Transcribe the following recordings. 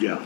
Yeah.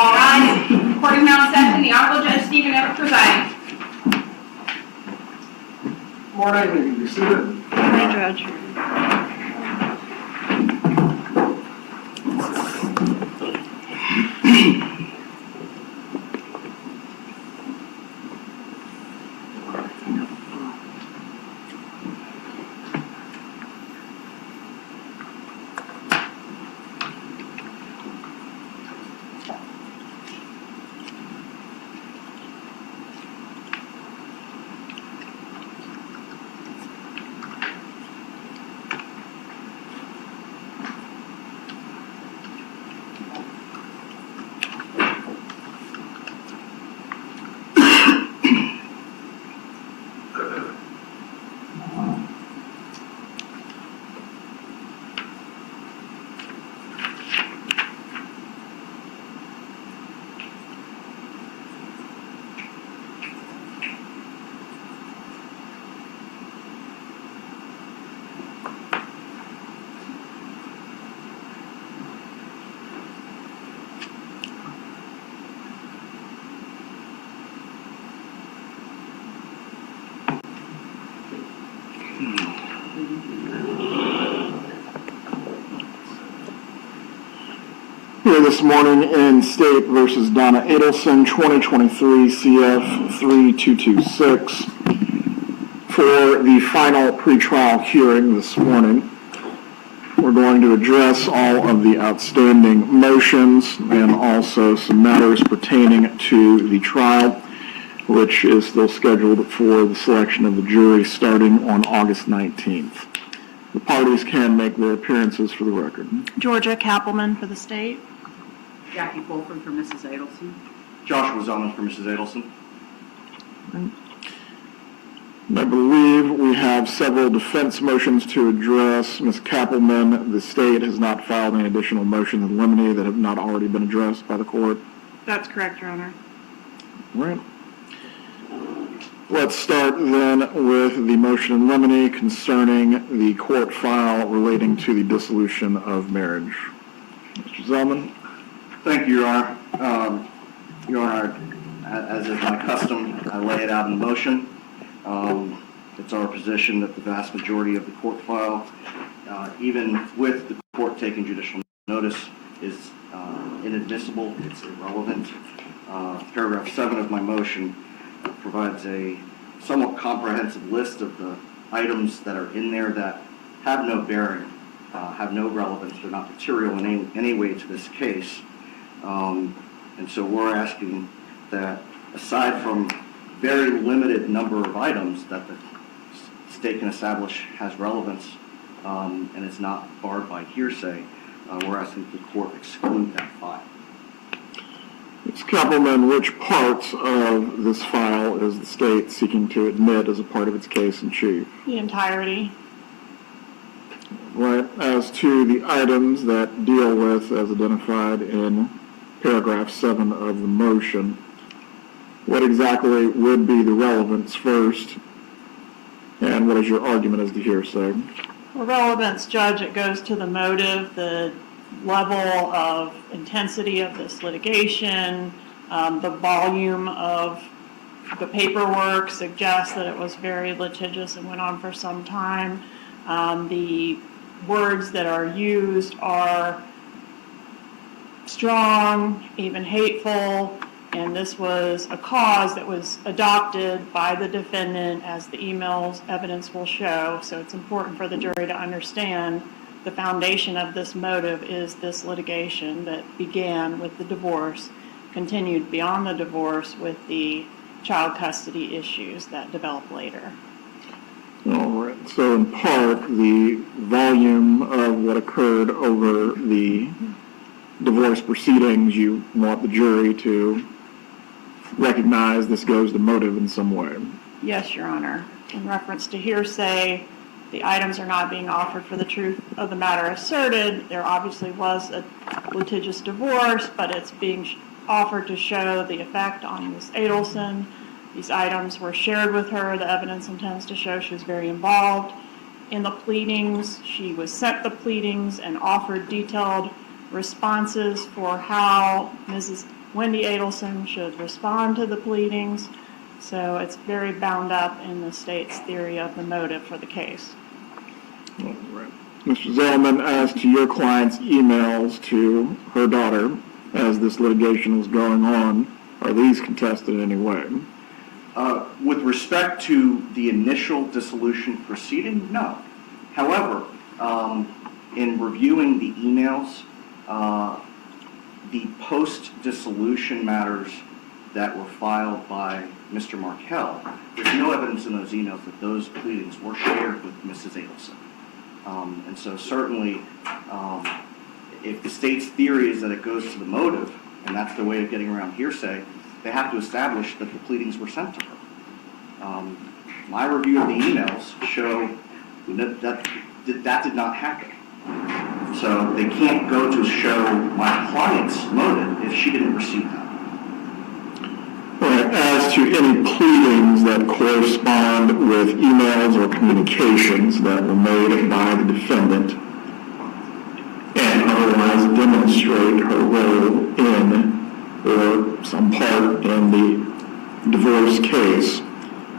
All rise. Court is now in session. The Honorable Judge Stephen Everett presiding. Morning, you can be seated. Hi, Judge. Here this morning in State versus Donna Adelson, 2023 CF 3226. For the final pretrial hearing this morning, we're going to address all of the outstanding motions and also some matters pertaining to the trial, which is still scheduled for the selection of the jury starting on August 19th. The parties can make their appearances for the record. Georgia Kappelman for the state. Jackie Fulford for Mrs. Adelson. Joshua Zellman for Mrs. Adelson. I believe we have several defense motions to address. Ms. Kappelman, the state has not filed any additional motions in limine that have not already been addressed by the court. That's correct, Your Honor. All right. Let's start then with the motion in limine concerning the court file relating to the dissolution of marriage. Mr. Zellman. Thank you, Your Honor. Your Honor, as is my custom, I lay it out in the motion. It's our position that the vast majority of the court file, even with the court taking judicial notice, is inadmissible. It's irrelevant. Paragraph 7 of my motion provides a somewhat comprehensive list of the items that are in there that have no bearing, have no relevance. They're not material in any way to this case. And so we're asking that, aside from very limited number of items that the state can establish has relevance and is not barred by hearsay, we're asking that the court exclude that file. Ms. Kappelman, which parts of this file is the state seeking to admit as a part of its case in chief? The entirety. Right. As to the items that deal with, as identified in paragraph 7 of the motion, what exactly would be the relevance first, and what is your argument as to hearsay? For relevance, Judge, it goes to the motive, the level of intensity of this litigation, the volume of the paperwork suggests that it was very litigious and went on for some time. The words that are used are strong, even hateful, and this was a cause that was adopted by the defendant, as the emails evidence will show. So it's important for the jury to understand the foundation of this motive is this litigation that began with the divorce, continued beyond the divorce with the child custody issues that developed later. All right. So in part, the volume of what occurred over the divorce proceedings, you want the jury to recognize this goes to motive in some way. Yes, Your Honor. In reference to hearsay, the items are not being offered for the truth of the matter asserted. There obviously was a litigious divorce, but it's being offered to show the effect on Ms. Adelson. These items were shared with her. The evidence intends to show she was very involved in the pleadings. She was sent the pleadings and offered detailed responses for how Mrs. Wendy Adelson should respond to the pleadings. So it's very bound up in the state's theory of the motive for the case. All right. Mr. Zellman, as to your client's emails to her daughter as this litigation was going on, are these contested in any way? With respect to the initial dissolution proceeding, no. However, in reviewing the emails, the post-dissolution matters that were filed by Mr. Markel, there's no evidence in those emails that those pleadings were shared with Mrs. Adelson. And so certainly, if the state's theory is that it goes to the motive, and that's the way of getting around hearsay, they have to establish that the pleadings were sent to her. My review of the emails show that did not happen. So they can't go to show my client's motive if she didn't receive that. All right. As to any pleadings that correspond with emails or communications that were made by the defendant and otherwise demonstrate her role in or some part in the divorce case,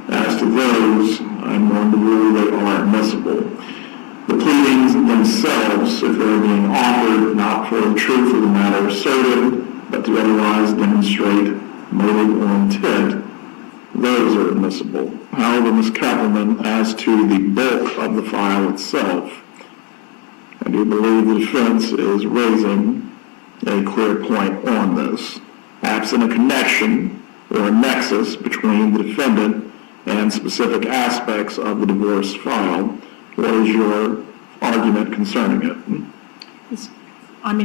as to those, I'm going to rule they are admissible. The pleadings themselves, if they're being offered not for the truth of the matter asserted, but to otherwise demonstrate motive or intent, those are admissible. However, Ms. Kappelman, as to the bulk of the file itself, I do believe the defense is raising a clear point on this. Absent a connection or a nexus between the defendant and specific aspects of the divorce file, what is your argument concerning it?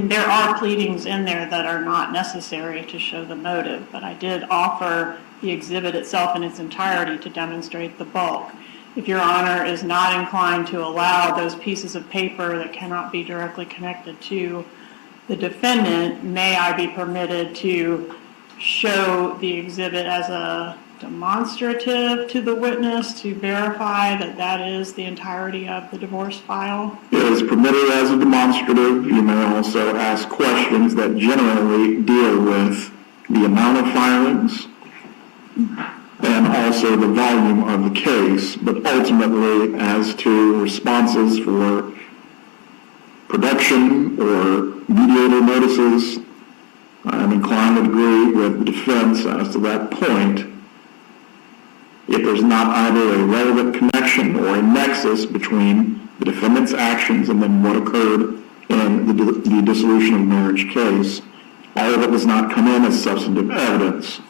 There are pleadings in there that are not necessary to show the motive, but I did offer the exhibit itself in its entirety to demonstrate the bulk. If Your Honor is not inclined to allow those pieces of paper that cannot be directly connected to the defendant, may I be permitted to show the exhibit as a demonstrative to the witness to verify that that is the entirety of the divorce file? It is permitted as a demonstrative. You may also ask questions that generally deal with the amount of filings and also the volume of the case, but ultimately as to responses for production or mediator notices, I'm inclined to agree with the defense as to that point. If there's not either a relevant connection or a nexus between the defendant's actions and then what occurred in the dissolution of marriage case, all of it does not come in as substantive evidence.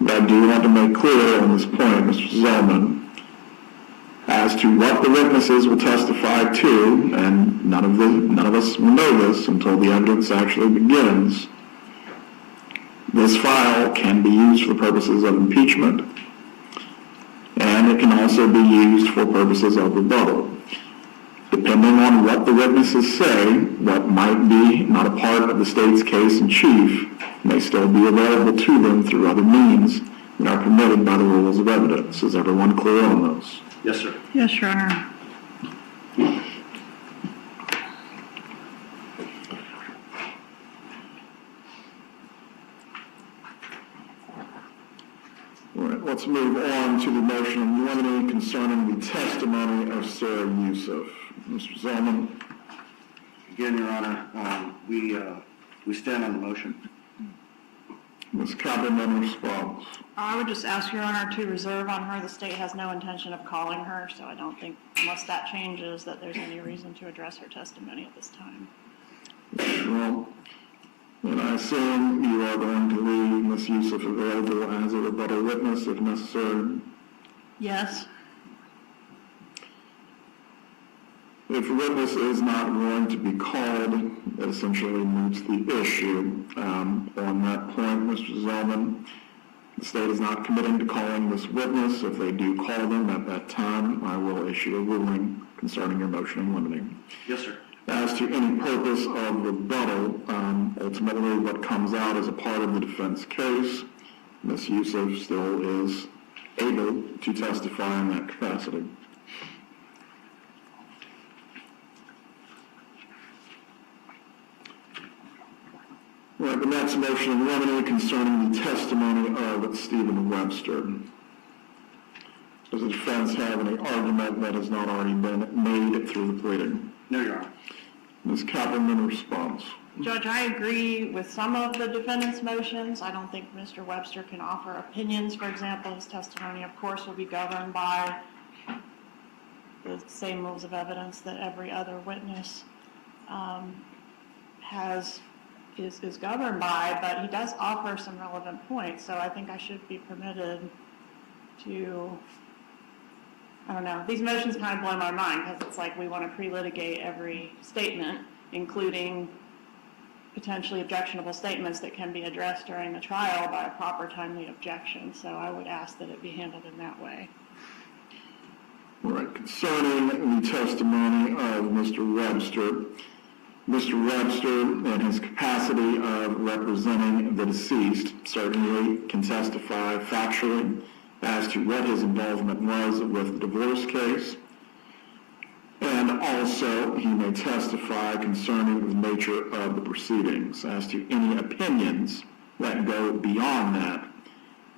But I do want to make clear on this point, Mr. Zellman, as to what the witnesses will testify to, and none of us will know this until the evidence actually begins. This file can be used for purposes of impeachment, and it can also be used for purposes of rebuttal. Depending on what the witnesses say, what might be not a part of the state's case in chief may still be available to them through other means that are permitted by the rules of evidence. Is everyone clear on those? Yes, sir. Yes, Your Honor. All right, let's move on to the motion in limine concerning the testimony of Sarah Youssef. Mr. Zellman. Again, Your Honor, we stand on the motion. Ms. Kappelman responds. I would just ask Your Honor to reserve on her. The state has no intention of calling her, so I don't think, unless that changes, that there's any reason to address her testimony at this time. Well, and I assume you are going to leave Ms. Youssef available as a rebuttal witness if necessary. Yes. If a witness is not going to be called, it essentially moots the issue. On that point, Mr. Zellman, the state is not committing to calling this witness. If they do call them at that time, I will issue a ruling concerning your motion in limine. Yes, sir. As to any purpose of rebuttal, ultimately what comes out as a part of the defense case, Ms. Youssef still is able to testify in that capacity. All right, the next motion in limine concerning the testimony of Stephen Webster. Does the defense have any argument that has not already been made through the pleading? No, Your Honor. Ms. Kappelman responds. Judge, I agree with some of the defendant's motions. I don't think Mr. Webster can offer opinions. For example, his testimony, of course, will be governed by the same rules of evidence that every other witness is governed by, but he does offer some relevant points, so I think I should be permitted to, I don't know, these motions kind of blow my mind because it's like we want to pre-litigate every statement, including potentially objectionable statements that can be addressed during the trial by a proper timely objection, so I would ask that it be handled in that way. All right, concerning the testimony of Mr. Webster, Mr. Webster, in his capacity of representing the deceased, certainly can testify factually as to what his involvement was with the divorce case, and also he may testify concerning the nature of the proceedings as to any opinions that go beyond that.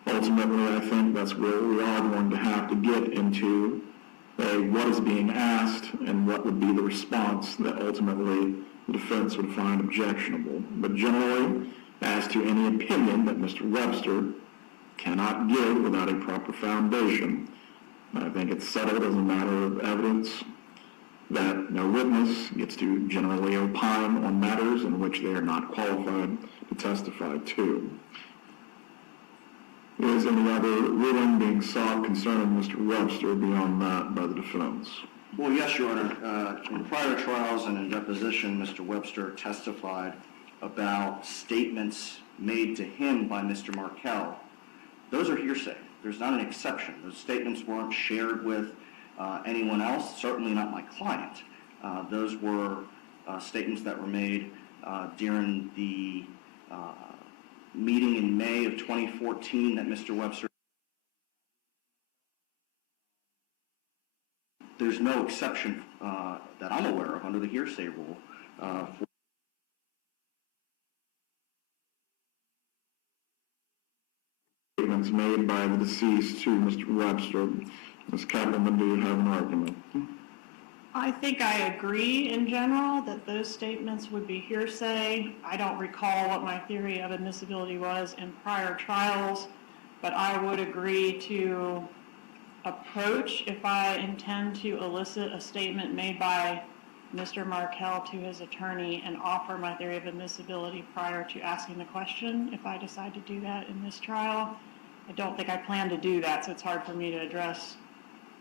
Ultimately, I think that's where we are going to have to get into what is being asked and what would be the response that ultimately the defense would find objectionable. But generally, as to any opinion that Mr. Webster cannot give without a proper foundation, I think it's settled as a matter of evidence that no witness gets to generally opine on matters in which they are not qualified to testify to. Is any other ruling being sought concerning Mr. Webster beyond that by the defense? Well, yes, Your Honor. In prior trials and in deposition, Mr. Webster testified about statements made to him by Mr. Markel. Those are hearsay. There's not an exception. Those statements weren't shared with anyone else, certainly not my client. Those were statements that were made during the meeting in May of 2014 that Mr. Webster. There's no exception that I'm aware of under the hearsay rule for statements made by the deceased to Mr. Webster. Ms. Kappelman, do you have an argument? I think I agree in general that those statements would be hearsay. I don't recall what my theory of admissibility was in prior trials, but I would agree to approach if I intend to elicit a statement made by Mr. Markel to his attorney and offer my theory of admissibility prior to asking the question if I decide to do that in this trial. I don't think I plan to do that, so it's hard for me to address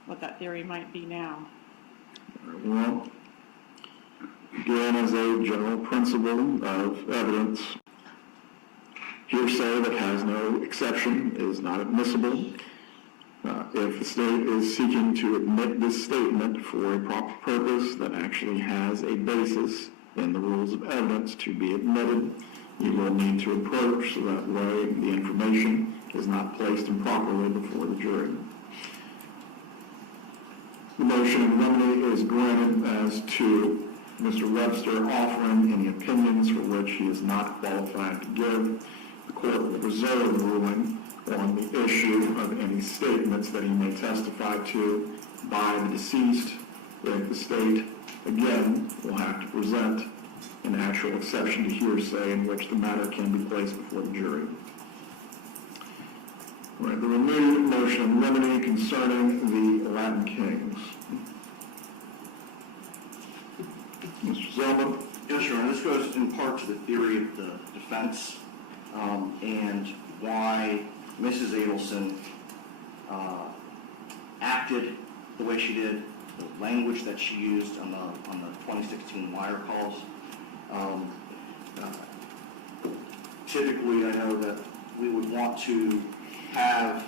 what that theory might be now. Well, again, as a general principle of evidence, hearsay that has no exception is not admissible. If the state is seeking to admit this statement for a proper purpose that actually has a basis in the rules of evidence to be admitted, you will need to approach so that way the information is not placed improperly before the jury. The motion in limine is granted as to Mr. Webster offering any opinions for which he is not qualified to give. The court will reserve the ruling on the issue of any statements that he may testify to by the deceased, if the state, again, will have to present an actual exception to hearsay in which the matter can be placed before the jury. All right, the renewed motion in limine concerning the Latin Kings. Mr. Zellman? Yes, Your Honor, this goes in part to the theory of the defense and why Mrs. Adelson acted the way she did, the language that she used on the 2016 wire calls. Typically, I know that we would want to have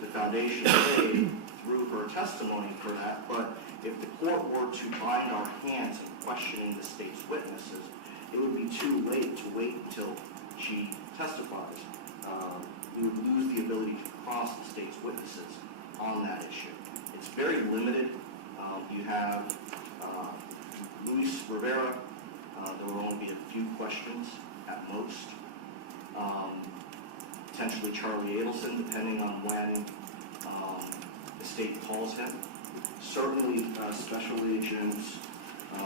the foundation paid through her testimony for that, but if the court were to bind our hands in questioning the state's witnesses, it would be too late to wait until she testifies. We would lose the ability to cross the state's witnesses on that issue. It's very limited. You have Luis Rivera. There will only be a few questions at most. Potentially Charlie Adelson, depending on when the state calls him. Certainly Special Agents, I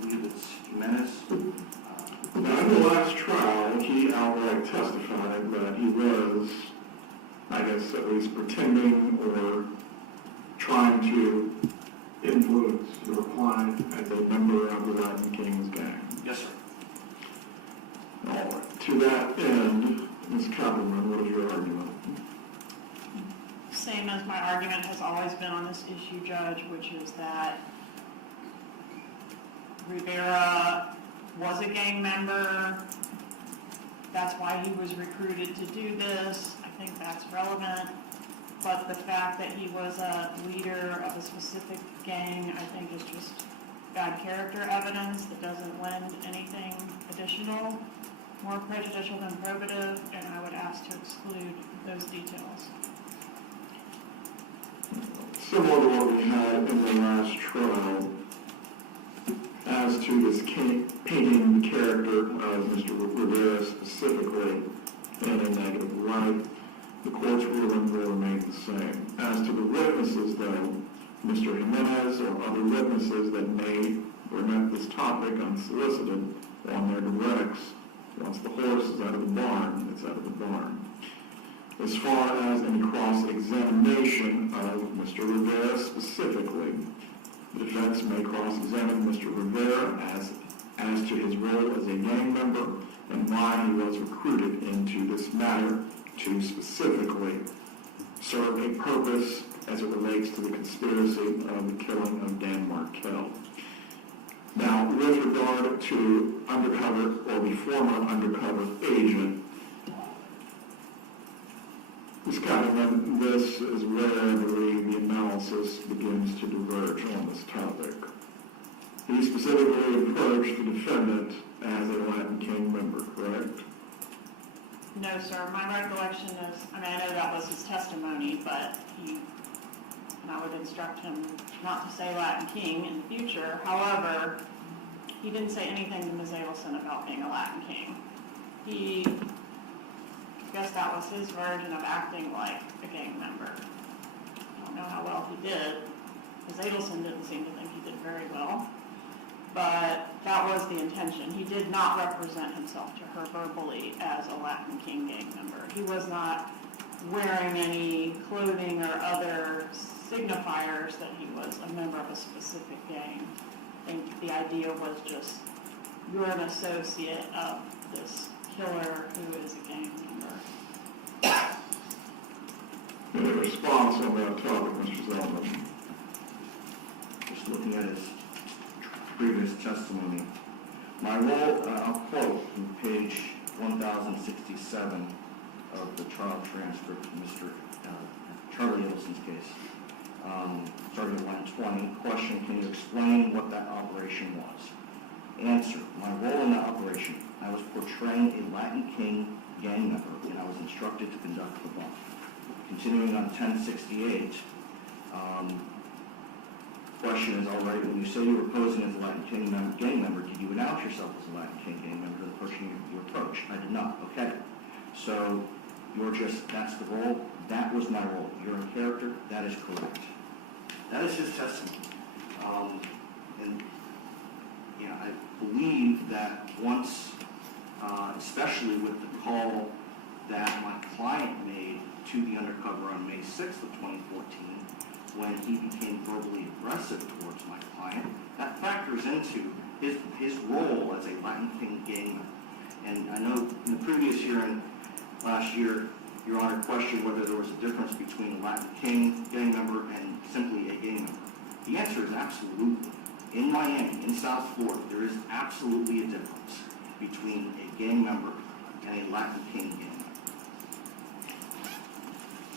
believe it's Jimenez. Now, in the last trial, he outright testified that he was, I guess, at least pretending or trying to influence your client as a member of the Latin Kings gang. Yes, sir. All right. To that end, Ms. Copperman, what is your argument? Same as my argument has always been on this issue, Judge, which is that Rivera was a gang member. That's why he was recruited to do this. I think that's relevant. But the fact that he was a leader of a specific gang, I think is just bad character evidence that doesn't lend anything additional, more prejudicial than probative, and I would ask to exclude those details. Similar to what we had in the last trial, as to this painting the character of Mr. Rivera specifically in a negative light, the court's ruling will remain the same. As to the witnesses, though, Mr. Jimenez or other witnesses that may present this topic unsolicited on their directs, once the horse is out of the barn, it's out of the barn. As far as any cross-examination of Mr. Rivera specifically, the defense may cross-examine Mr. Rivera as to his role as a gang member and why he was recruited into this matter to specifically serve a purpose as it relates to the conspiracy of the killing of Dan Markel. Now, with regard to undercover or the former undercover agent, Ms. Cotterman, this is where I believe the analysis begins to diverge on this topic. He specifically approached the defendant as a Latin King member, correct? No, sir. My recollection is, I know that was his testimony, but and I would instruct him not to say Latin King in the future. However, he didn't say anything to Ms. Adelson about being a Latin King. I guess that was his version of acting like a gang member. I don't know how well he did. Ms. Adelson didn't seem to think he did very well. But that was the intention. He did not represent himself to her verbally as a Latin King gang member. He was not wearing any clothing or other signifiers that he was a member of a specific gang. I think the idea was just, you're an associate of this killer who is a gang member. Any response on that topic, Mr. Zellman? Just looking at his previous testimony. My role, I'll quote from page 1067 of the trial transcript of Mr. Charlie Adelson's case. Starting at line 20, question, can you explain what that operation was? Answer, my role in the operation, I was portraying a Latin King gang member, and I was instructed to conduct the bomb. Continuing on 1068, question is, all right, when you say you were posing as a Latin King gang member, did you announce yourself as a Latin King gang member to the person you approached? I did not. Okay. So that's the role. That was my role. You're a character. That is correct. That is his testimony. And I believe that once, especially with the call that my client made to the undercover on May 6th of 2014, when he became verbally aggressive towards my client, that factors into his role as a Latin King gang member. And I know in the previous hearing last year, Your Honor questioned whether there was a difference between a Latin King gang member and simply a gang member. The answer is absolutely. In Miami, in South Florida, there is absolutely a difference between a gang member and a Latin King gang member.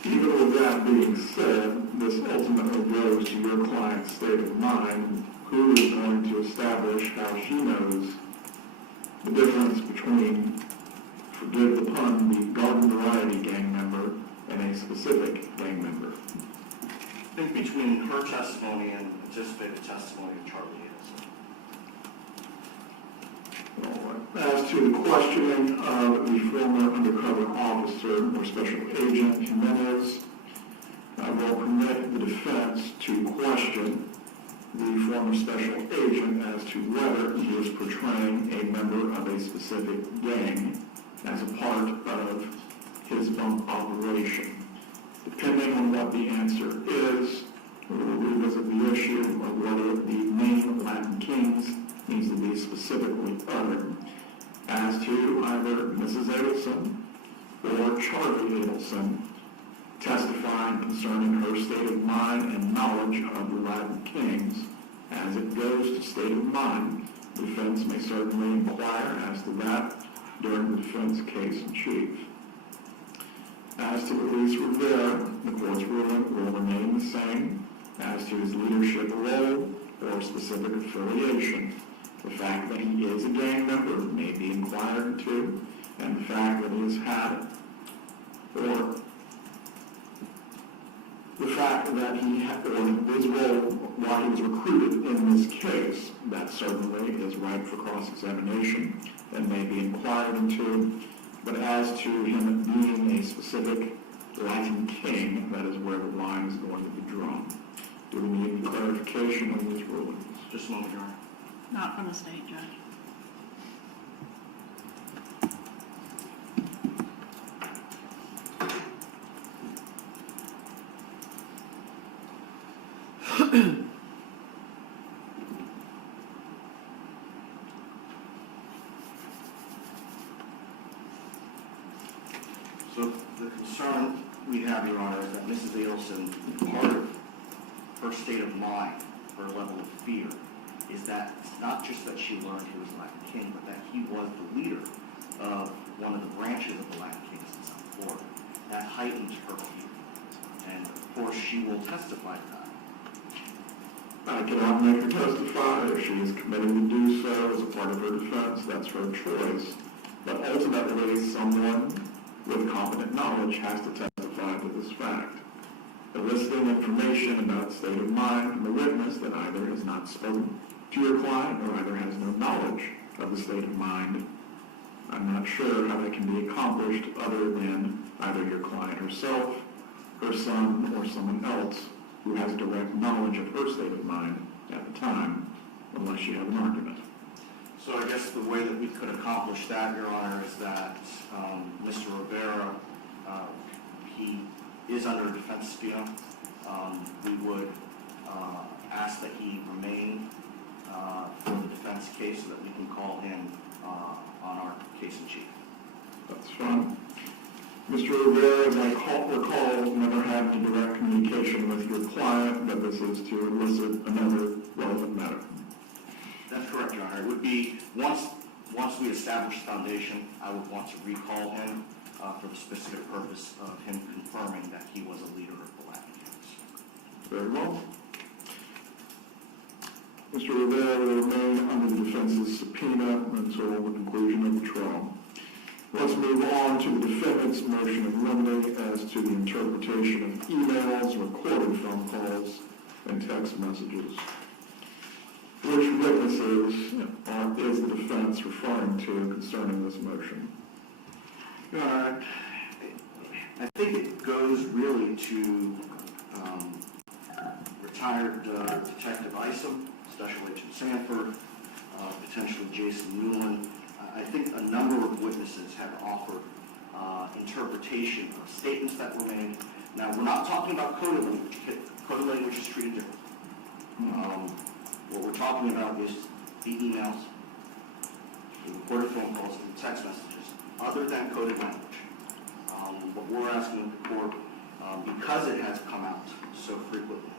Even with that being said, this ultimately goes to your client's state of mind. Who is going to establish how she knows the difference between, forgive the pun, the garden variety gang member and a specific gang member? I think between her testimony and anticipated testimony of Charlie Adelson. As to the questioning of the former undercover officer or special agent Jimenez, I will permit the defense to question the former special agent as to whether he is portraying a member of a specific gang as a part of his bump operation. Depending on what the answer is, we will revisit the issue of whether the name Latin Kings needs to be specifically uttered as to either Mrs. Adelson or Charlie Adelson testifying concerning her state of mind and knowledge of the Latin Kings. As it goes to state of mind, the defense may certainly inquire as to that during the defense case in chief. As to Luis Rivera, the court's ruling will remain the same as to his leadership role or specific affiliation. The fact that he is a gang member may be inquired into, and the fact that he has had, or the fact that he had, or his role while he was recruited in this case, that certainly is ripe for cross-examination and may be inquired into. But as to him being a specific Latin king, that is where the line is going to be drawn. Do we need any clarification on these rulings? Just a moment, Your Honor. Not from the state judge. So the concern we have, Your Honor, is that Mrs. Adelson, part of her state of mind, her level of fear, is that it's not just that she learned he was Latin King, but that he was the leader of one of the branches of the Latin Kings in South Florida. That heightened her fear. And of course, she will testify to that. I cannot make her testify. If she is committed to do so as a part of her defense, that's her choice. But ultimately, someone with competent knowledge has to testify to this fact. Eliciting information about state of mind from the witness that either has not spoken to your client or either has no knowledge of the state of mind, I'm not sure how that can be accomplished other than either your client herself, her son, or someone else who has direct knowledge of her state of mind at the time, unless you have an argument. So I guess the way that we could accomplish that, Your Honor, is that Mr. Rivera, he is under defense subpoena. We would ask that he remain for the defense case so that we can call him on our case in chief. That's fine. Mr. Rivera, as I recall, never had any direct communication with your client, but this is to elicit another relevant matter. That's correct, Your Honor. It would be, once we establish the foundation, I would want to recall him for the specific purpose of him confirming that he was a leader of the Latin Kings. Very well. Mr. Rivera will remain under the defense's subpoena until the conclusion of the trial. Let's move on to the defendant's motion of limine as to the interpretation of emails, recorded phone calls, and text messages. Which witnesses is the defense referring to concerning this motion? Your Honor, I think it goes really to retired Detective Isom, Special Agent Sanford, potentially Jason Newland. I think a number of witnesses have offered interpretation of statements that were made. Now, we're not talking about coded language. Coded language is treated different. What we're talking about is the emails, the recorded phone calls, and text messages, other than coded language. What we're asking of the court, because it has come out so frequently,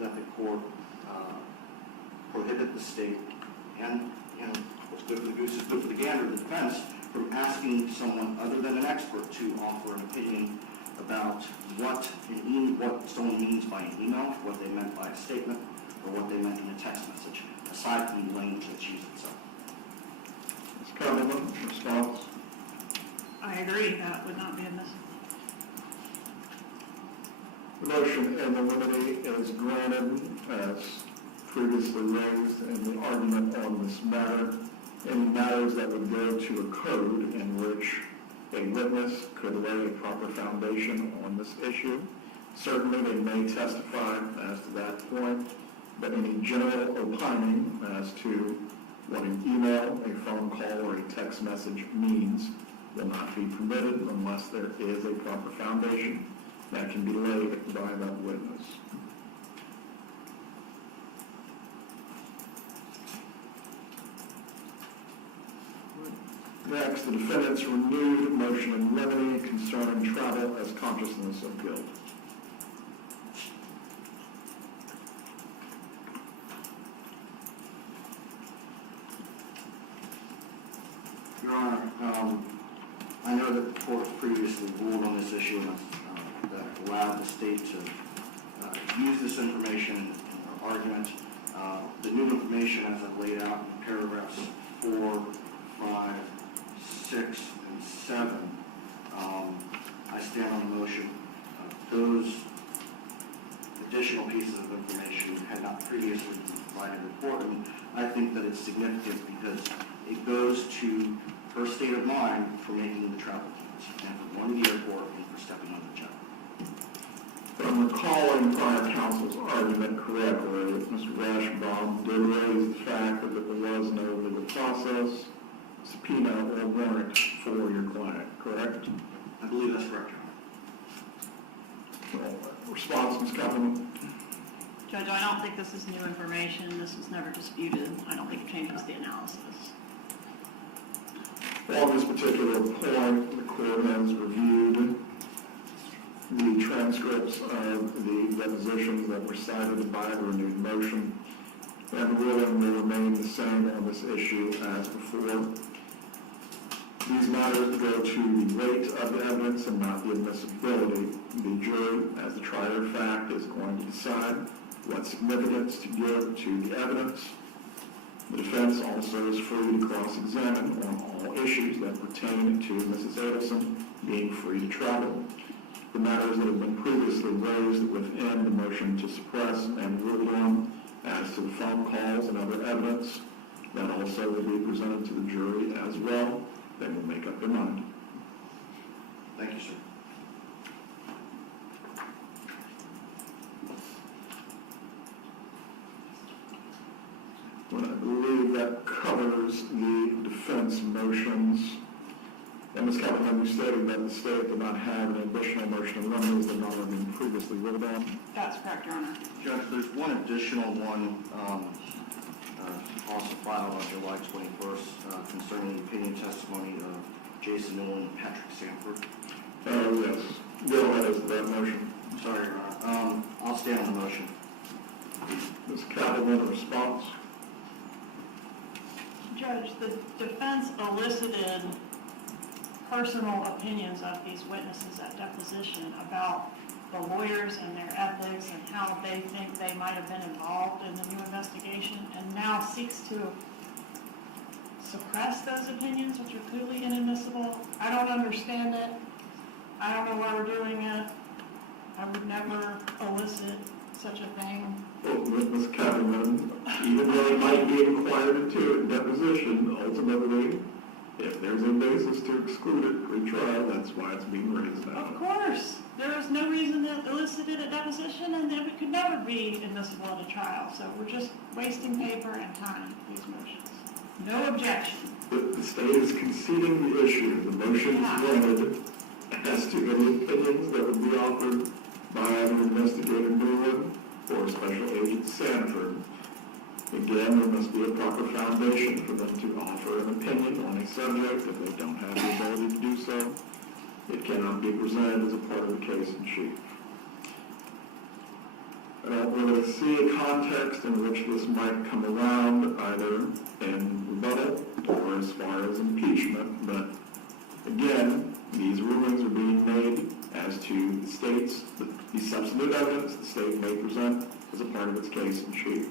that the court prohibit the state and, what's good for the goose is good for the gander, the defense, from asking someone other than an expert to offer an opinion about what someone means by an email, what they meant by a statement, or what they meant in a text message, aside from the language that's used itself. Ms. Cumberland, response? I agree, that would not be admissible. The motion in the limine is granted as previously raised in the argument on this matter. Any matters that would go to a code in which a witness could lay a proper foundation on this issue. Certainly they may testify as to that point, but any general opining as to what an email, a phone call, or a text message means will not be permitted unless there is a proper foundation that can be laid by that witness. Next, the defendant's renewed motion in limine concerning travel as consciousness of guilt. Your Honor, I know that the court previously ruled on this issue and that allowed the state to use this information in our argument. The new information, as I laid out in paragraphs 4, 5, 6, and 7, I stand on the motion. Those additional pieces of information had not previously been provided to the court, and I think that it's significant because it goes to her state of mind for making the travel plans, and for going to the airport and for stepping on the jet. If I'm recalling prior counsel's argument correctly, Mr. Rashbaum did raise the fact that there was no legal process, subpoena, or warrant for your client, correct? I believe that's correct, Your Honor. Well, response, Ms. Cumberland? Judge, I don't think this is new information. This was never disputed. I don't think it changes the analysis. On this particular point, the court has reviewed the transcripts of the depositions that were cited by the renewed motion, and the ruling will remain the same on this issue as before. These matters go to the weight of the evidence and not the admissibility. The jury, as the trier of fact, is going to decide what significance to give to the evidence. The defense also is free to cross-examine on all issues that pertain to Mrs. Adelson being free to travel. The matters that have been previously raised within the motion to suppress and ruled on as to the phone calls and other evidence, that also will be presented to the jury as well. They will make up their mind. Thank you, sir. Well, I believe that covers the defense motions. And Ms. Cumberland, you stated that the state did not have an additional motion in limine that not have been previously ruled on. That's correct, Your Honor. Judge, there's one additional one also filed on July 21st concerning the opinion testimony of Jason Newland and Patrick Sanford. Yes. Go ahead as to that motion. Sorry, Your Honor. I'll stand on the motion. Ms. Cumberland, a response? Judge, the defense elicited personal opinions of these witnesses at deposition about the lawyers and their ethics and how they think they might have been involved in the new investigation, and now seeks to suppress those opinions, which are clearly inadmissible. I don't understand it. I don't know why we're doing it. I would never elicit such a thing. Well, Ms. Kappelman, even though it might be inquired into in deposition, ultimately, if there's a basis to exclude it pre-trial, that's why it's being raised now. Of course, there is no reason to elicit it at deposition, and it could never be admissible at a trial, so we're just wasting paper and time with these motions. No objection. The state is conceding the issue. The motion is limited as to any opinions that would be offered by either Investigator Newland or Special Agent Sanford. Again, there must be a proper foundation for them to offer an opinion on a subject. If they don't have the ability to do so, it cannot be presented as a part of the case in chief. I don't really see a context in which this might come around either in rebuttal or as far as impeachment, but again, these rulings are being made as to the state's, the substantive evidence the state may present as a part of its case in chief.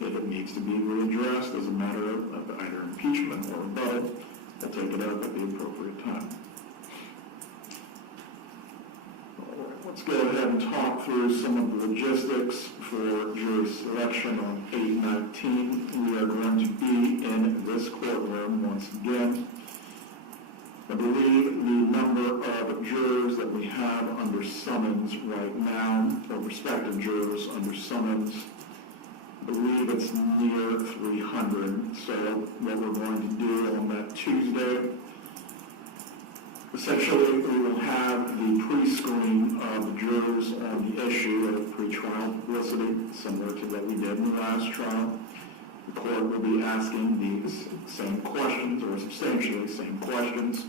If it needs to be readdressed as a matter of either impeachment or rebuttal, we'll take it up at the appropriate time. All right, let's go ahead and talk through some of the logistics for jury selection on 8/19. We are going to be in this courtroom once again. I believe the number of jurors that we have under summons right now, or prospective jurors under summons, I believe it's near 300. So what we're going to do on that Tuesday, essentially we will have the pre-screen of the jurors on the issue of pretrial publicity, similar to what we did in the last trial. The court will be asking these same questions, or substantially same questions.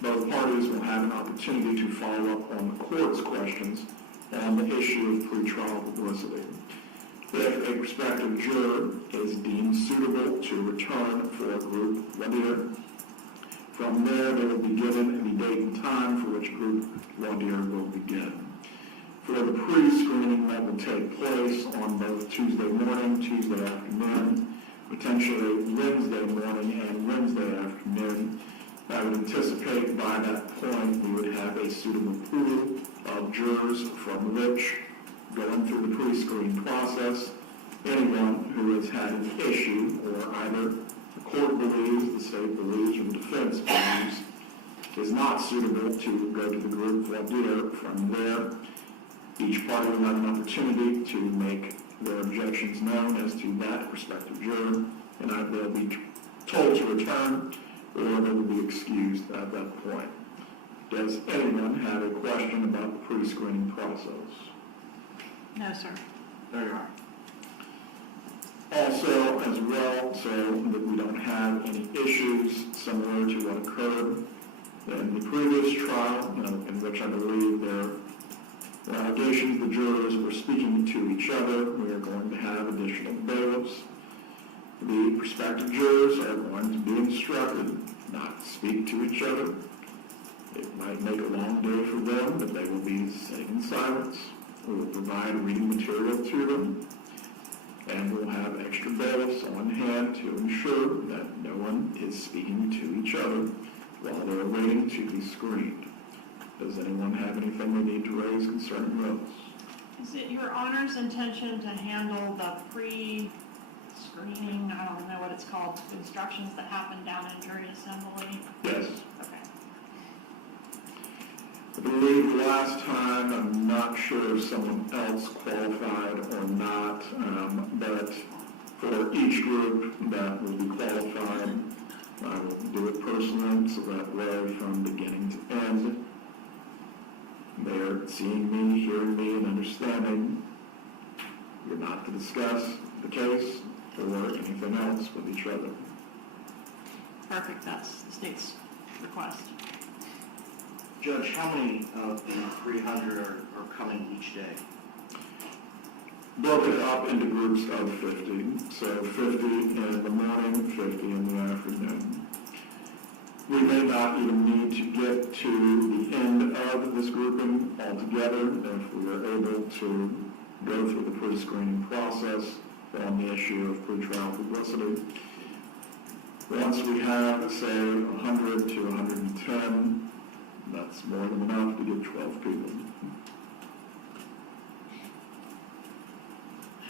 Both parties will have an opportunity to follow up on the court's questions on the issue of pretrial publicity. If a prospective juror is deemed suitable to return for a group voir dire, from there they will be given the date and time for which group voir dire will begin. For the pre-screening that will take place on both Tuesday morning, Tuesday afternoon, potentially Wednesday morning and Wednesday afternoon, I would anticipate by that point we would have a suitable pool of jurors from which, going through the pre-screening process, anyone who has had an issue or either the court believes, the state believes, or the defense believes is not suitable to go to the group voir dire. From there, each party will have an opportunity to make their objections known as to that prospective juror, and they'll be told to return or they will be excused at that point. Does anyone have a question about the pre-screening process? No, sir. There you are. Also, as well, so that we don't have any issues similar to what occurred in the previous trial, in which I believe there were allegations the jurors were speaking to each other. We are going to have additional bailiffs. The prospective jurors are going to be instructed not to speak to each other. It might make a long day for them, but they will be sitting in silence. We will provide reading material to them, and we'll have extra bailiffs on hand to ensure that no one is speaking to each other while they're waiting to be screened. Does anyone have anything they need to raise concerning those? Is it your Honor's intention to handle the pre-screening, I don't know what it's called, instructions that happen down in jury assembly? Yes. Okay. I believe last time, I'm not sure if someone else qualified or not, but for each group that will be qualified, I will do it personally, so that way from beginning to end, they're seeing me, hearing me, and understanding you're not to discuss the case or anything else with each other. Perfect, that's the state's request. Judge, how many of the 300 are coming each day? Broken up into groups of 50, so 50 in the morning, 50 in the afternoon. We may not even need to get to the end of this grouping altogether if we are able to go through the pre-screening process on the issue of pretrial publicity. Once we have, say, 100 to 110, that's more than enough to get 12 people.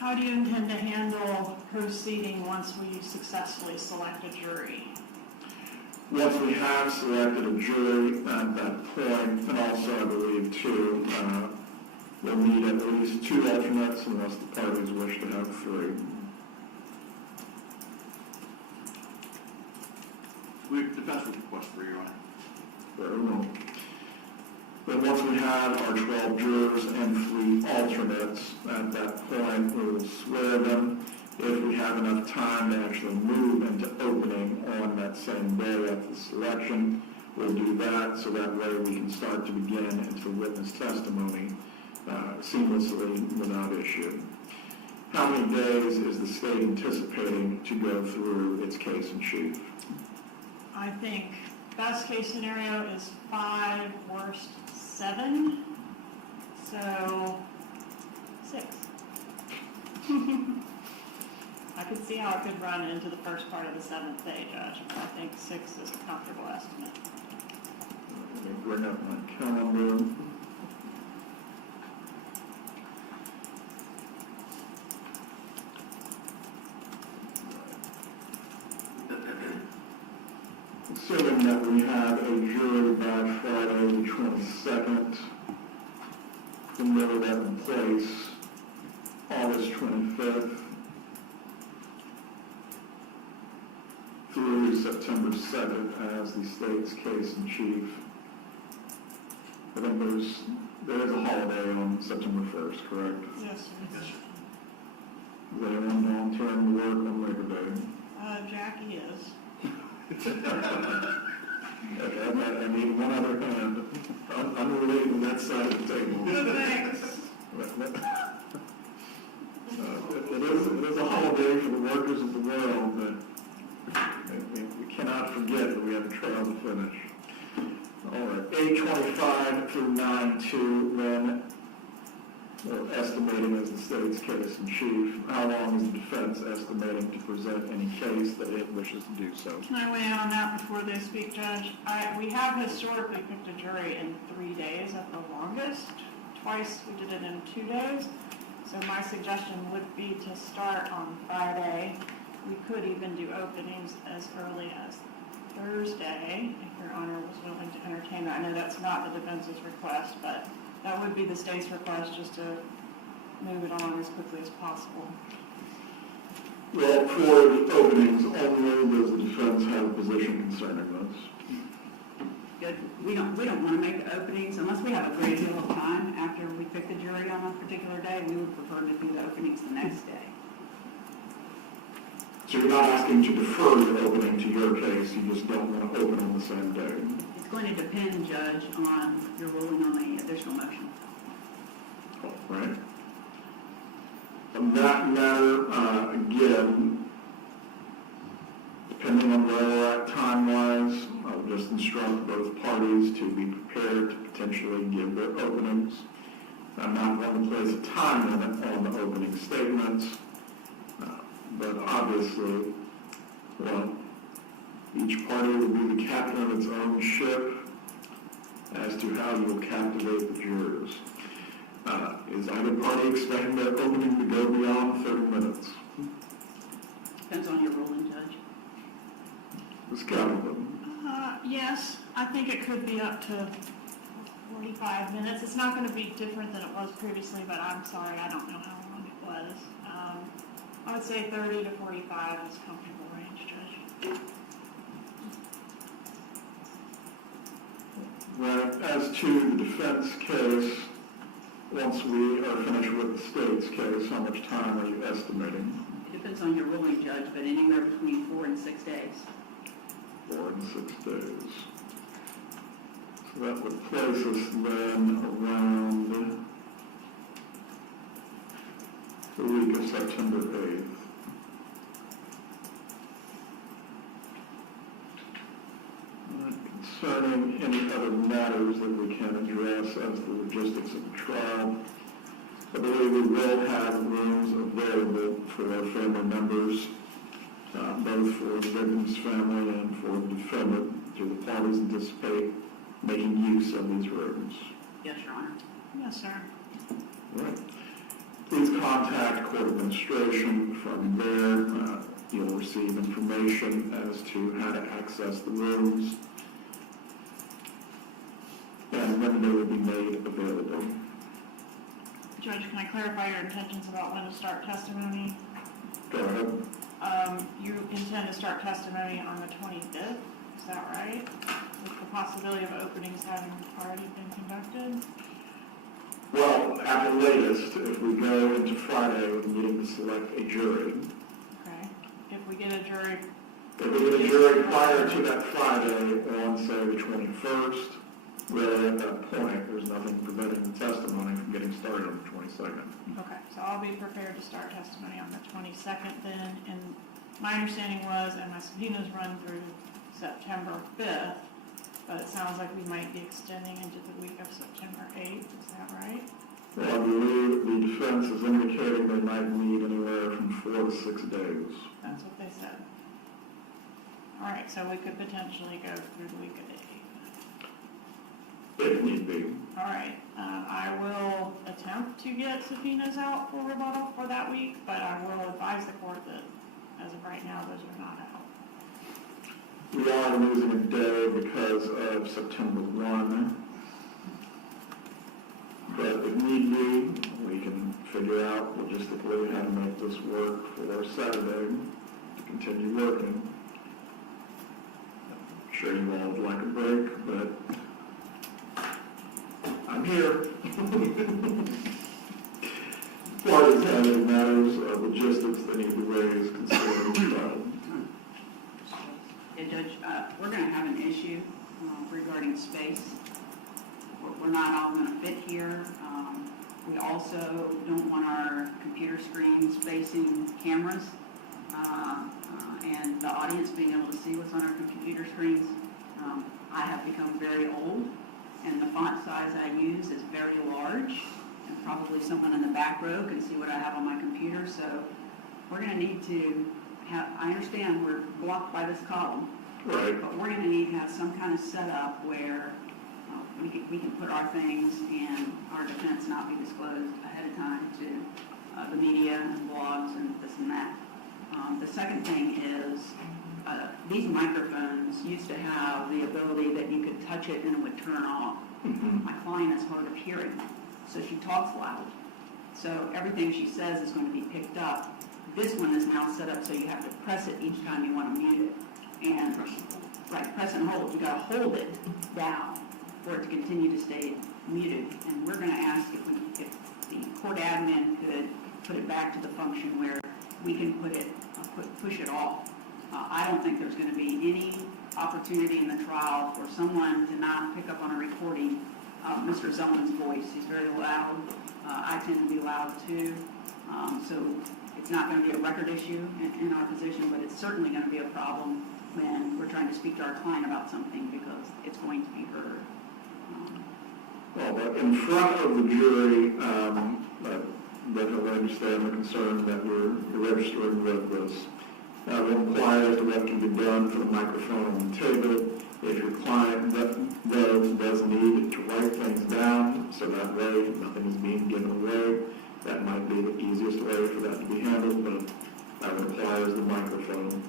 How do you intend to handle proceeding once we successfully select a jury? Once we have selected a jury at that point, and also I believe too, we'll need at least 2 alternates unless the parties wish to have 3. Defense would request 3, Your Honor. Very well. Then once we have our 12 jurors and 3 alternates, at that point, we will swear them. If we have enough time to actually move into opening on that same day at the selection, we'll do that, so that way we can start to begin into witness testimony seamlessly without issue. How many days is the state anticipating to go through its case in chief? I think best case scenario is 5, worst 7, so 6. I could see how it could run into the first part of the 7th day, Judge. I think 6 is a comfortable estimate. Let me bring up my calendar. Assuming that we have a jury by Friday the 22nd, we'll know that in place August 25th through September 7th as the state's case in chief. I think there is a holiday on September 1st, correct? Yes, sir. Yes, sir. Is anyone volunteering to work on Labor Day? Jackie is. I need one other hand, unrelated to that side of the table. Thanks. It is a holiday for the workers of the world, but we cannot forget that we have a trail to finish. All right, 8:25 through 9:02, then, we're estimating as the state's case in chief. How long is the defense estimating to present any case that it wishes to do so? Can I weigh in on that before they speak, Judge? We have historically picked a jury in 3 days at the longest. Twice we did it in 2 days. So my suggestion would be to start on Friday. We could even do openings as early as Thursday, if Your Honor was willing to entertain that. I know that's not the defense's request, but that would be the state's request, just to move it on as quickly as possible. Well, for the openings only, does the defense have a position concerning this? Good. We don't want to make the openings unless we have a great deal of time after we pick the jury on a particular day. We would prefer to do the openings the next day. So you're not asking to defer the opening to your case, you just don't want to open on the same day? It's going to depend, Judge, on your ruling on the additional motion. Right? On that matter, again, depending on where we're at time-wise, I would just instruct both parties to be prepared to potentially give their openings. I'm not going to place a time limit on the opening statements, but obviously, well, each party will be the captain of its own ship as to how you will captivate the jurors. Is either party expecting their opening to go beyond 30 minutes? Depends on your ruling, Judge. Ms. Calhoun? Yes, I think it could be up to 45 minutes. It's not going to be different than it was previously, but I'm sorry, I don't know how long it was. I would say 30 to 45 is comfortable range, Judge. Right, as to the defense case, once we are finished with the state's case, how much time are you estimating? It depends on your ruling, Judge, but anywhere between 4 and 6 days. 4 and 6 days. So that would place us then around the week of September 8th. Concerning any other matters that we can address as the logistics of the trial, I believe we will have rooms available for our family members, both for the victim's family and for the defendant. Do the parties anticipate making use of these rooms? Yes, Your Honor. Yes, sir. Right. Please contact court administration. From there, you'll receive information as to how to access the rooms and when they will be made available. Judge, can I clarify your intentions about when to start testimony? Go ahead. You intend to start testimony on the 25th, is that right? With the possibility of openings having already been conducted? Well, at the latest, if we go into Friday with needing to select a jury, Okay. If we get a jury, if we get a jury prior to that Friday on, say, the 21st, really at that point, there's nothing preventing the testimony from getting started on the 22nd. okay, so I'll be prepared to start testimony on the 22nd then, and my understanding was, and my subpoenas run through September 5th, but it sounds like we might be extending into the week of September 8th, is that right? Well, I believe the defense is indicating they might need anywhere from 4 to 6 days. That's what they said. All right, so we could potentially go through the week of the 8th. If need be. All right, I will attempt to get subpoenas out for rebuttal for that week, but I will advise the court that as of right now, those are not out. We are losing a day because of September 1. But if need be, we can figure out logistically how to make this work for Saturday to continue working. I'm sure you all would like a break, but I'm here. Parties having matters of logistics they need to raise considering the trial. Yeah, Judge, we're going to have an issue regarding space. We're not all going to fit here. We also don't want our computer screens facing cameras and the audience being able to see what's on our computer screens. I have become very old, and the font size I use is very large, and probably someone in the back row can see what I have on my computer. So we're going to need to have, I understand we're blocked by this column, Right. but we're going to need to have some kind of setup where we can put our things and our defense not be disclosed ahead of time to the media and blogs and this and that. The second thing is these microphones used to have the ability that you could touch it and it would turn off. My client is hard of hearing, so she talks loud. So everything she says is going to be picked up. This one is now set up so you have to press it each time you want to mute it. And right, press and hold. You got to hold it down for it to continue to stay muted. And we're going to ask if the court admin could put it back to the function where we can push it off. I don't think there's going to be any opportunity in the trial for someone to not pick up on a recording of Mr. Zellman's voice. He's very loud. I tend to be loud too. So it's not going to be a record issue in our position, but it's certainly going to be a problem when we're trying to speak to our client about something because it's going to be heard. Well, in front of the jury, I definitely understand the concern that we're registering with this. We'll inquire as to what can be done for the microphone on the table. If your client does need to write things down, so that way nothing is being given away, that might be the easiest way for that to be handled, but that requires the microphone.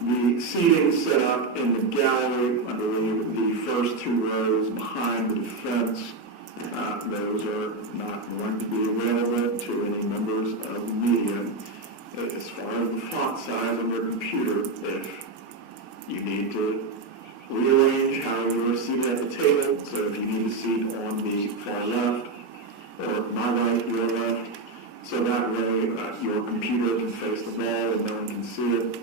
The seating set up in the gallery, I believe the first 2 rows behind the defense, those are not going to be available to any members of the media. As far as the font size of your computer, if you need to rearrange how you're seated at the table, so if you need a seat on the far left, or my right, your left, so that way your computer can face the wall and no one can see it.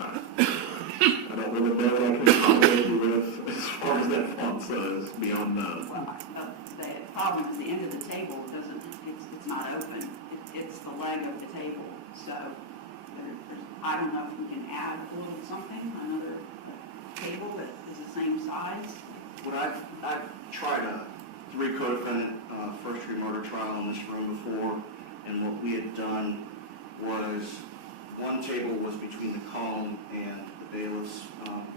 I don't really know what I can accommodate you with as far as that font size beyond that. Well, the problem is the end of the table it's not open. It's the leg of the table. So I don't know if we can add a little something, another table that is the same size. What I've tried a 3 co-defendant first-degree murder trial in this room before, and what we had done was one table was between the column and the bailiff's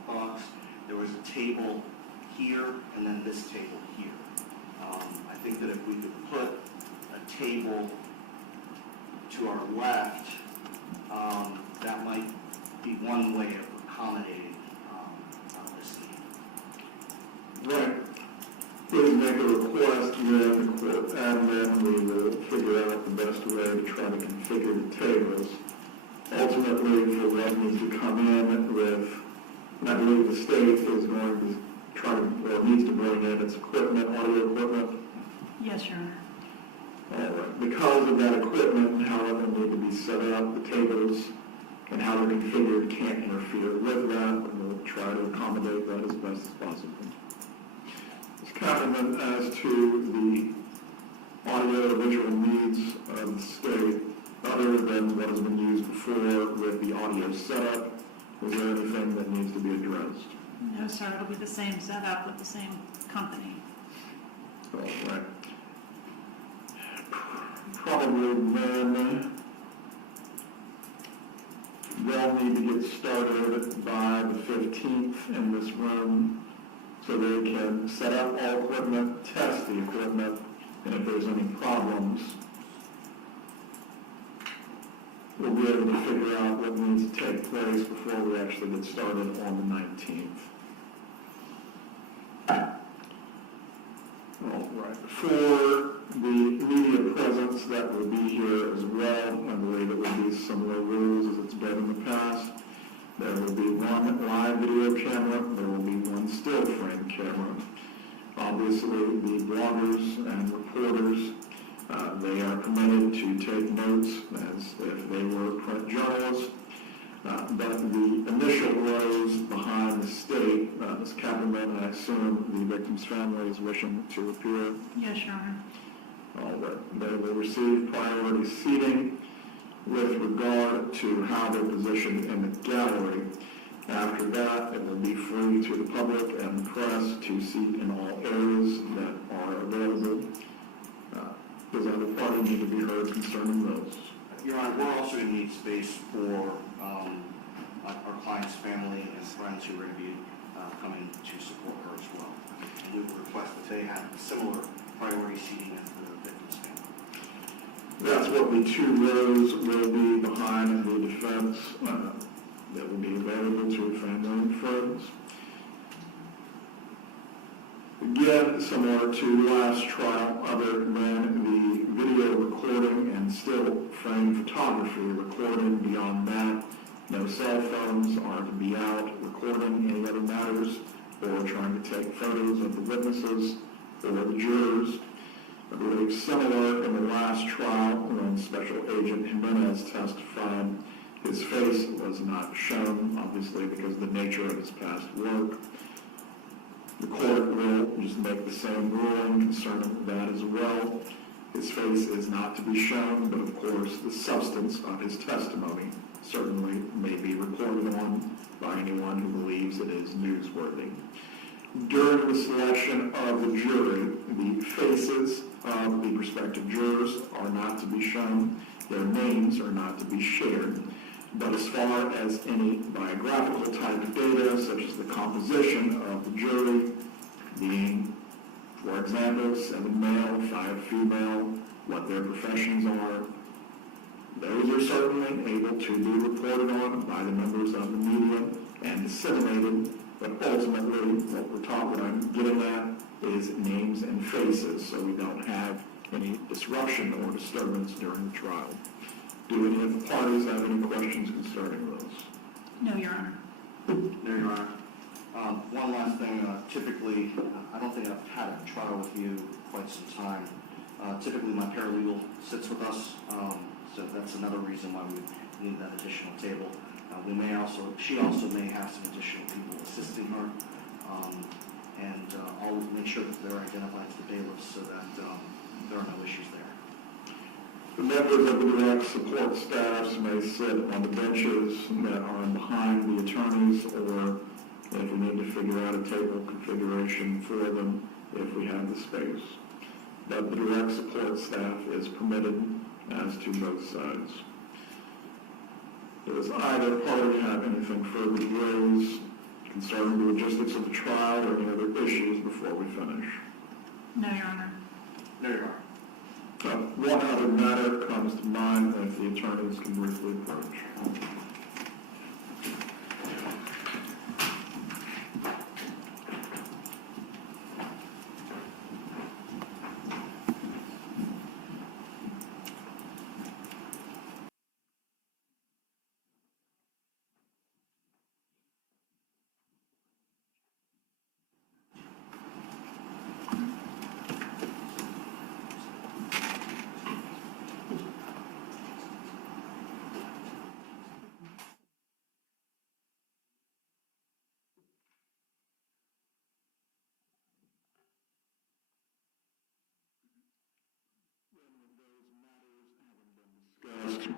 box. There was a table here and then this table here. I think that if we could put a table to our left, that might be one way of accommodating this need. Right. Please make a request, then the court admin, we will figure out the best way to try to configure the tables. Ultimately, for what needs to come in with, and I believe the state is going to try to, or needs to bring in its equipment, audio equipment. Yes, Your Honor. All right. Because of that equipment and how it will need to be set up, the tables and how they're configured can't interfere with that, and we'll try to accommodate that as best as possible. This comment as to the audio visual needs of the state, other than what has been used before with the audio setup, is there anything that needs to be addressed? No, sir, it'll be the same setup with the same company. All right. Probably then they'll need to get started by the 15th in this room so they can set up all equipment, test the equipment, and if there's any problems, we'll be able to figure out what needs to take place before we actually get started on the 19th. All right. For the media presence that will be here as well, I believe it will be similar rules as it's been in the past. There will be one live video camera, there will be one still frame camera. Obviously, the bloggers and reporters, they are permitted to take notes as if they were print journalists. But the initial rows behind the state, Ms. Kappelman, I assume the victim's family is wishing to appear. Yes, Your Honor. All right. They will receive priority seating with regard to how they're positioned in the gallery. After that, it will be free to the public and the press to seat in all areas that are available. Does either party need to be heard concerning those? Your Honor, we're also going to need space for our client's family and friends who are going to be coming to support her as well. And we would request that they have similar priority seating as the victim's family. That's what the two rows will be behind the defense that will be available to family and friends. Again, similar to last trial, other than the video recording and still frame photography recording, beyond that, no cell phones are to be out recording any other matters or trying to take photos of the witnesses or the jurors. I believe similar in the last trial when Special Agent Jimenez testified, his face was not shown, obviously because of the nature of his past work. The court will just make the same ruling concerning that as well. His face is not to be shown, but of course the substance of his testimony certainly may be reported on by anyone who believes it is newsworthy. During the selection of the jury, the faces of the prospective jurors are not to be shown. Their names are not to be shared. But as far as any biographical type of data, such as the composition of the jury, being, for example, 7 male, 5 female, what their professions are, those are certainly able to be reported on by the members of the media and disseminated, but ultimately what I'm getting at is names and faces, so we don't have any disruption or disturbance during the trial. Do any of the parties have any questions concerning those? No, Your Honor. No, Your Honor. One last thing, typically, I don't think I've had a trial with you quite some time. Typically, my paralegal sits with us, so that's another reason why we need that additional table. She also may have some additional people assisting her, and I'll make sure that they're identified as the bailiffs so that there are no issues there. The members of the direct support staffs may sit on the benches that are behind the attorneys, or if we need to figure out a table configuration for them, if we have the space. But the direct support staff is permitted as to both sides. Does either party have anything further to raise concerning the logistics of the trial or any other issues before we finish? No, Your Honor. No, Your Honor. One other matter comes to mind, if the attorneys can briefly approach.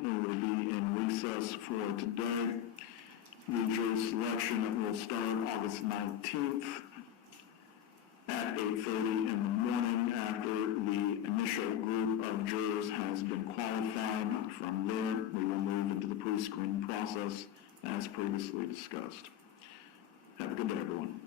We will be in recess for today. The jury selection will start August 19th at 8:30 in the morning after the initial group of jurors has been qualified. From there, we will move into the pre-screening process as previously discussed. Have a good day, everyone.